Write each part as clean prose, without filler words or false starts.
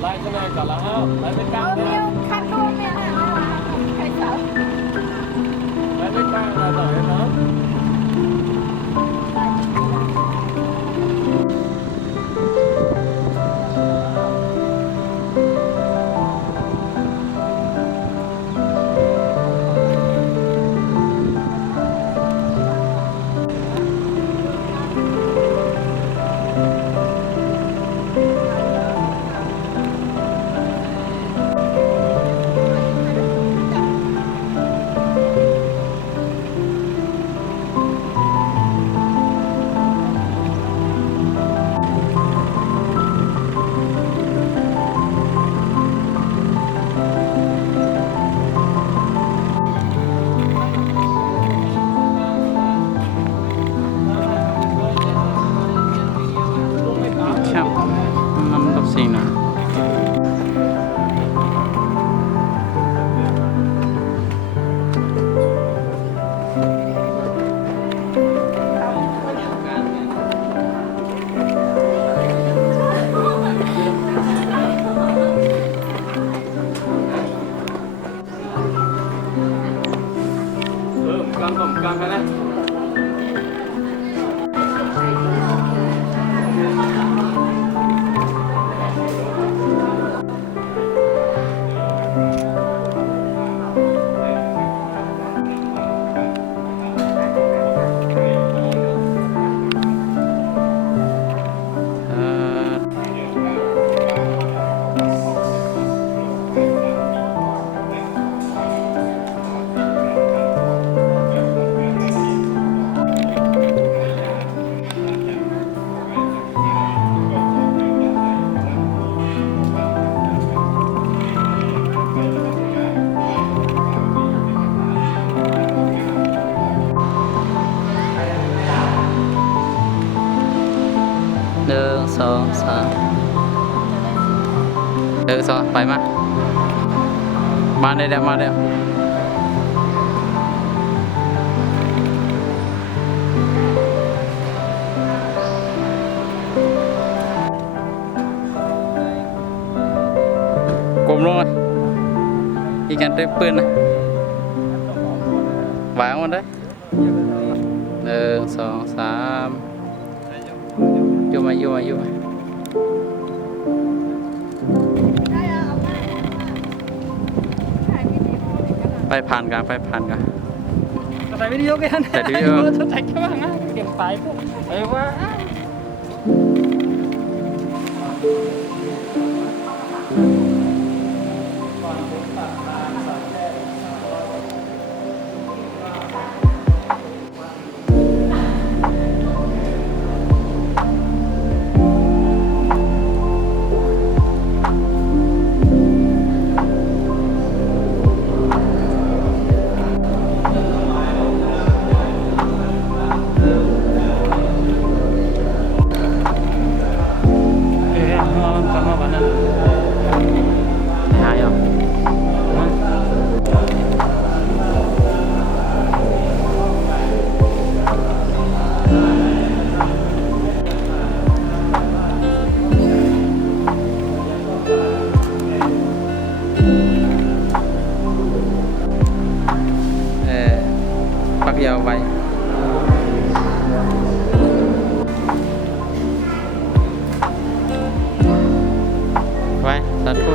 ไล่จะไหนก่อนละฮะไล่ไปกลางเนี่ยขั้นโน้นเนี่ยใครสาวไล่ไปกลางอะไรต่อเนาะสิ่งนะกลางกันนะ1 2 3ไปมาได้แล้วกลมลงเลยอีกการเตะปืนนะวางมันได้1 2 3อยู่มาไปผ่านกันถ่ายวิดีโอกันถ่ายวิดีโอถ่ายแค่ว่าง่ายเก็บไปพวกไอ้ว่าปักยาวไว้สาธุ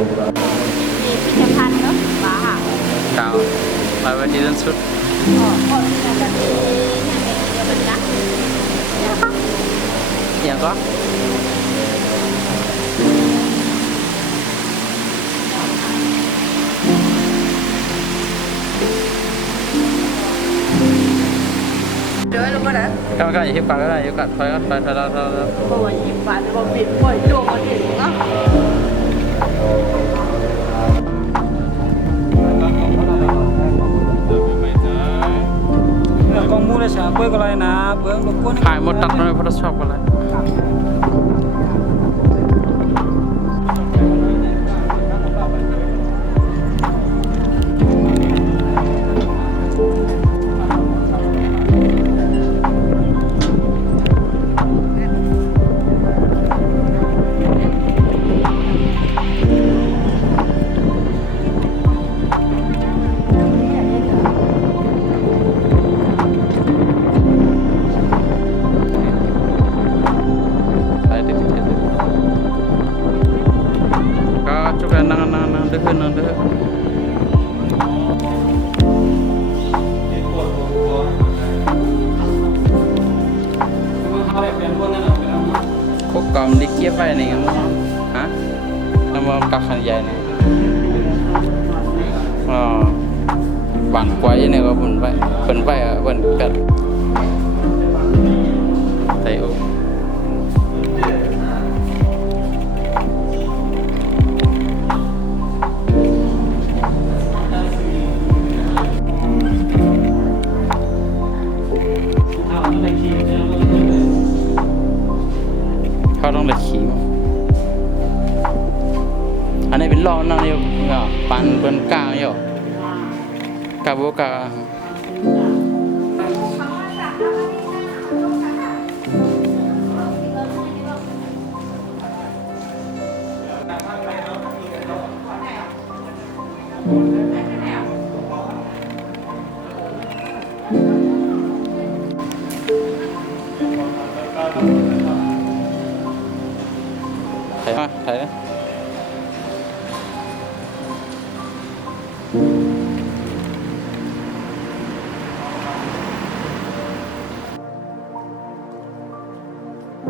มีพิพิธภัณฑ์เนาะมาค่ะ กาวไปวันที่ต้นสุด ก็มีงานแบบนี้อย่างเดียวมันนะ อย่างก็ เดี๋ยวเราก็ได้ กำลังอยู่ที่ปากก็ได้อยู่กัดถอยก็ถอยเรา เพราะว่าหยิบไปแล้วก็ปิดปล่อยโยกมาถึงเนาะ con mua là sao quay cái này nè bữa một con ถ่ายหมดตัดเลยพอชอบกันเลย ก็จุกนั่งเดือดนั่งเดือดคุกกอมดิเกียไปนี่ฮะน้ำมันกักขันใหญ่นี่บ้านกวยนี่ก็เป็นไปเป็นกัดไตโอเขาต้องได้ขี่มั้งอันนี้เป็นล้อนั่นอยู่ปันเป็นกลางอยู่กาโบกาถ่ายมาถ่ายนะ